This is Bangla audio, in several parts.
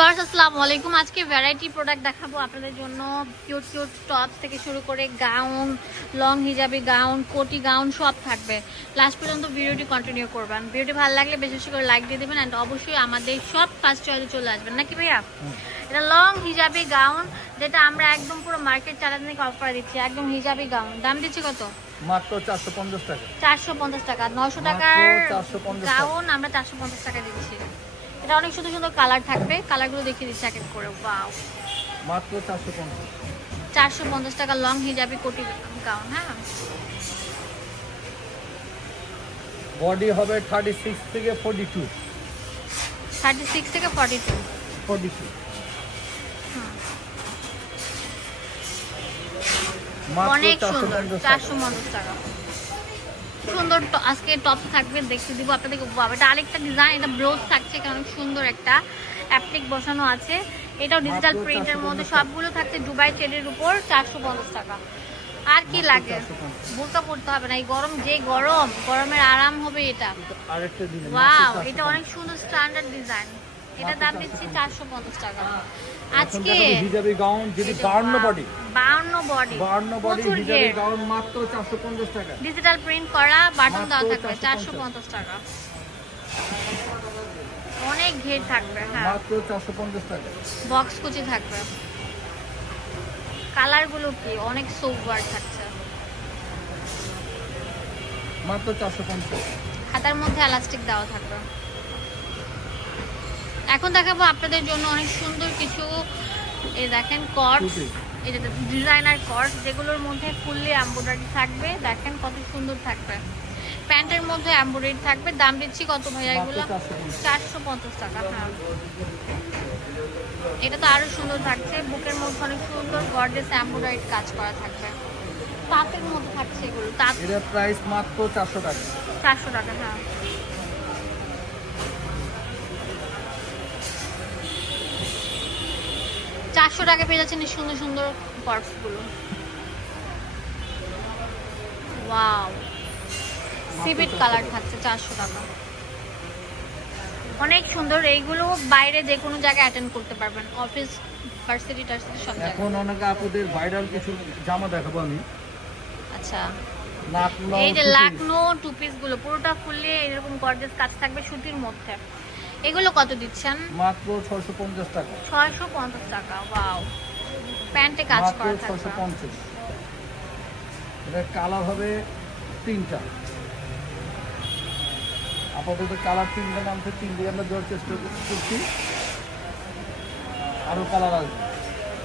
ভিউয়ার্স আসসালামু আলাইকুম। আজকে ভ্যারাইটি প্রোডাক্ট দেখাবো আপনাদের জন্য। কিউট কিউট টপ থেকে শুরু করে গাউন লং হিজাবি গাউন কোটি গাউন সব থাকবে। লাস্ট পর্যন্ত ভিডিওটি কন্টিনিউ করবেন। ভিডিওটি ভালো লাগলে বেশি বেশি করে লাইক দিয়ে দেবেন অ্যান্ড অবশ্যই আমাদের সব ফার্স্ট চয়েসে চলে আসবেন নাকি ভাইয়া? এটা লং হিজাবি গাউন যেটা আমরা একদম পুরো মার্কেট চালাতে থেকে অফার দিচ্ছি। একদম হিজাবি গাউন দাম দিচ্ছি কত? মাত্র চারশো পঞ্চাশ টাকা। চারশো পঞ্চাশ টাকা। নশো টাকার গাউন আমরা চারশো পঞ্চাশ টাকা দিচ্ছি। এটা অনেক সুন্দর সুন্দর কালার থাকবে। কালারগুলো দেখিয়ে দিচ্ছি এক এক করে। বাও মাত্র চারশো পঞ্চাশ। চারশো পঞ্চাশ টাকা লং হিজাবি কোটি গাউন হ্যাঁ? বডি হবে থার্টি সিক্স থেকে ফোর্টি টু থার্টি সিক্স থেকে ফর্টি টু ফোর্টি টু অনেক সুন্দর। চারশো পঞ্চাশ টাকা। সুন্দর আজকে টপ থাকবে দেখতে দিব আপনাদেরকে। বাবা এটা আরেকটা ডিজাইন এটা ব্লাউজ থাকছে অনেক সুন্দর একটা অ্যাপ্লিক বসানো আছে। এটাও ডিজিটাল প্রিন্টের মধ্যে সবগুলো থাকছে দুবাই চেডের উপর চারশো পঞ্চাশ টাকা। আর কি লাগে? 450 বোরকা পড়তে হবে না এই গরম যে গরম গরমের আরাম হবে এটা। ওয়াও এটা অনেক সুন্দর স্ট্যান্ডার্ড ডিজাইন এটা দাম দিচ্ছি চারশো পঞ্চাশ টাকা। আজকে হিজাবি গাউন যদি বাউন্ন বডি বাউন্ন বডি বাউন্ন বডি প্রচুর গাউন মাত্র চারশো পঞ্চাশ টাকা। ডিজিটাল প্রিন্ট করা বাটন দেওয়া থাকবে 450 টাকা। অনেক ঘের থাকবে হ্যাঁ। মাত্র চারশো পঞ্চাশ টাকা। বক্স কুচি থাকবে। কালারগুলো কি? অনেক সোবার থাকছে। মাত্র চারশো পঞ্চাশ। খাতার মধ্যে এলাস্টিক দেওয়া থাকবে। এখন দেখাবো আপনাদের জন্য অনেক সুন্দর কিছু। এই দেখেন কর্ডস Two এটা ডিজাইনার কর্ডস যেগুলোর মধ্যে ফুললি এমব্রয়ডারি থাকবে দেখেন কত সুন্দর থাকবে। প্যান্টের মধ্যে এমব্রয়ডারি থাকবে দাম দিচ্ছি কত ভাইয়া এগুলো? চারশো পঞ্চাশ। টাকা হ্যাঁ। এটা তো আরও সুন্দর থাকছে বুকের মধ্যে অনেক সুন্দর গর্ডেস এমব্রয়ডারি কাজ করা থাকবে। তাঁতের মধ্যে থাকছে এগুলো তাঁত প্রাইস মাত্র চারশো টাকা। চারশো টাকা হ্যাঁ। চারশো টাকা পেয়ে যাচ্ছেন এই সুন্দর সুন্দর পার্টসগুলো ওয়াও সিভিট কালার থাকছে চারশো টাকা। অনেক সুন্দর এইগুলো বাইরে যে কোনো জায়গায় অ্যাটেন্ড করতে পারবেন। অফিস ভার্সিটি টার্সিটি সব জায়গায়। এখন অনেকে আপুদের ভাইরাল কিছু জামা দেখাবো আমি। আচ্ছা। এই যে লাকনো টু পিসগুলো পুরোটা ফুললে এরকম গর্জেস কাজ থাকবে সুতির মধ্যে। এগুলো কত দিচ্ছেন? মাত্র ছয়শো পঞ্চাশ টাকা। ছয়শো পঞ্চাশ টাকা ওয়াও। প্যান্টে কাজ করা থাকবে। পঞ্চাশ। এটার কালার হবে তিনটা। আপাতত কালার তিনটা নামছে তিনটে আমরা দেওয়ার চেষ্টা করছি। আরও কালার আসবে।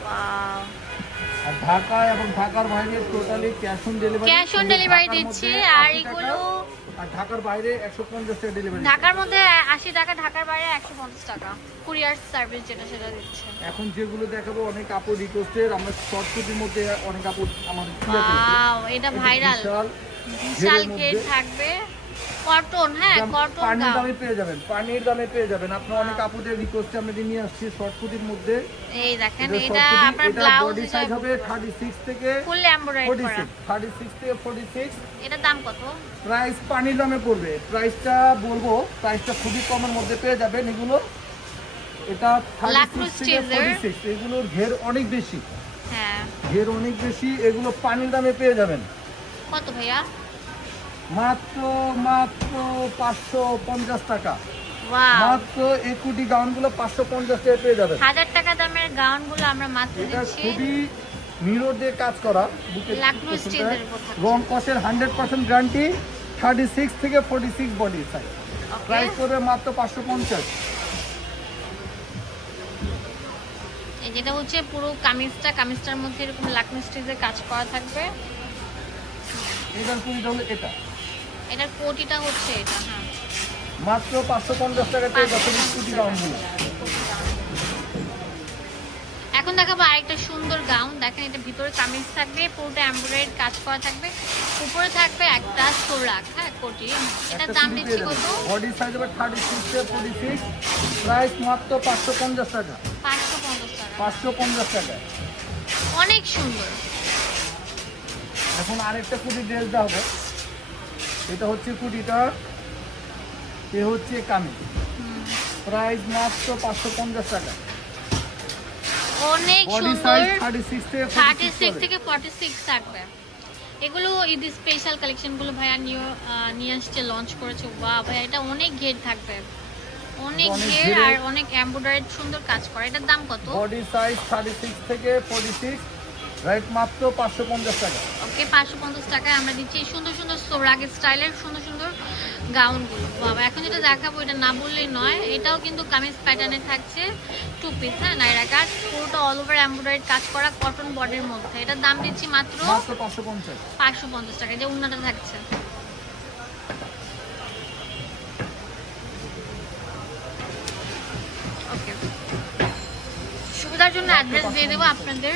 Wow. আর ঢাকা এবং ঢাকার বাইরে totally cash on delivery Cash on delivery দিচ্ছি, আর এগুলো- আর ঢাকার বাইরে একশো পঞ্চাশ টাকা ডেলিভারি ঢাকার মধ্যে আশি টাকা ঢাকার বাইরে একশো পঞ্চাশ টাকা। কুরিয়ার সার্ভিস যেটা সেটা দিচ্ছে। এখন যেগুলো দেখাবো অনেক কাপড় রিকোয়েস্টের আমরা শর্ট কুটির মধ্যে অনেক কাপড় আমাদের ওয়াও এটা ভাইরাল বিশাল ঘের থাকবে। কটন হ্যাঁ কটন পানির দামে পেয়ে যাবেন পানির দামে পেয়ে যাবেন। আপনার অনেক কাপড়ের রিকোয়েস্টে আমরা নিয়ে আসছি শর্ট কুটির মধ্যে। এই দেখেন এটা এটা আপনার ব্লাউজ সাইজ হবে থার্টি সিক্স থেকে ফুল এমব্রয়ডারি ফোর্টি করা। সিক্স থার্টি সিক্স থেকে ফোর্টি সিক্স এটার দাম কত? প্রাইস পানির দামে পড়বে। প্রাইসটা বলব প্রাইসটা খুবই কমের মধ্যে পেয়ে যাবেন এগুলো। এটা থার্টি Lacro সিক্স থেকে stitches-এর। ফোর্টি সিক্স এগুলোর ঘের অনেক বেশি। হ্যাঁ। ঘের অনেক বেশি এগুলো পানির দামে পেয়ে যাবেন। কত ভাইয়া? মাত্র মাত্র পাঁচশো পঞ্চাশ টাকা। মাত্র এই কুটি গাউনগুলো পাঁচশো পঞ্চাশ টাকা পেয়ে যাবেন। হাজার টাকা দামের গাউনগুলো আমরা মাত্র এটা খুবই মিরর দিয়ে কাজ করা বুকের লাকনো পেছনটায়। স্টিচের উপর থাকছে। রং কষের hundred percent guarantee thirty six থেকে forty six body size price পড়বে মাত্র পাঁচশো পঞ্চাশ। যেটা হচ্ছে পুরো কামিজটা কামিজটার মধ্যে এরকম লাকনো স্টিচের কাজ করা থাকবে। এটার হলো এটা। এটার কোটিটা হচ্ছে এটা হ্যাঁ। মাত্র পাঁচশো পঞ্চাশ টাকা পেয়ে যাচ্ছে কুটি গাউনগুলো এখন দেখাবো আরেকটা সুন্দর গাউন। দেখেন এটা ভিতরে কামিজ থাকবে পুরোটা এমব্রয়ডারি কাজ করা থাকবে। উপরে থাকবে একটা সোরাক হ্যাঁ কোটি। এটা দাম দিচ্ছি কত? বডি সাইজ হবে thirty six forty six price মাত্র পাঁচশো পঞ্চাশ টাকা। পাঁচশো পঞ্চাশ টাকা। পাঁচশো পঞ্চাশ টাকা। অনেক সুন্দর। এখন আরেকটা কুটি ড্রেস দেওয়া হবে। এটা হচ্ছে কুটিটা এ হচ্ছে কামি। প্রাইস মাত্র পাঁচশো পঞ্চাশ টাকা। অনেক সুন্দর। থেকে 46 সিক্স করে। থেকে ফর্টি সিক্স থাকবে। এগুলো ঈদ স্পেশাল কালেকশনগুলো ভাইয়া নিউ নিয়ে আসছে লঞ্চ করেছে। বা ভাইয়া এটা অনেক ঘের থাকবে। অনেক ঘের আর অনেক এমব্রয়ডারি সুন্দর কাজ করে। এটার দাম কত? বডি সাইজ থেকে রাইট মাত্র পাঁচশো পঞ্চাশ টাকা। ওকে পাঁচশো পঞ্চাশ টাকায় আমরা দিচ্ছি সুন্দর সুন্দর সোরাগের স্টাইলের সুন্দর সুন্দর গাউনগুলো। বাবা এখন যেটা দেখাবো এটা না বললেই নয় এটাও কিন্তু কামিজ প্যাটার্নে থাকছে টু পিস হ্যাঁ নাইরা কাজ পুরোটা অল ওভার এমব্রয়ডারি কাজ করা কটন বডির মধ্যে। এটার দাম দিচ্ছি মাত্র মাত্র পাঁচশো পঞ্চাশ। পাঁচশো পঞ্চাশ টাকা যে উন্নাটা থাকছে। ওকে। সুবিধার জন্য অ্যাড্রেস দিয়ে দেবো আপনাদের।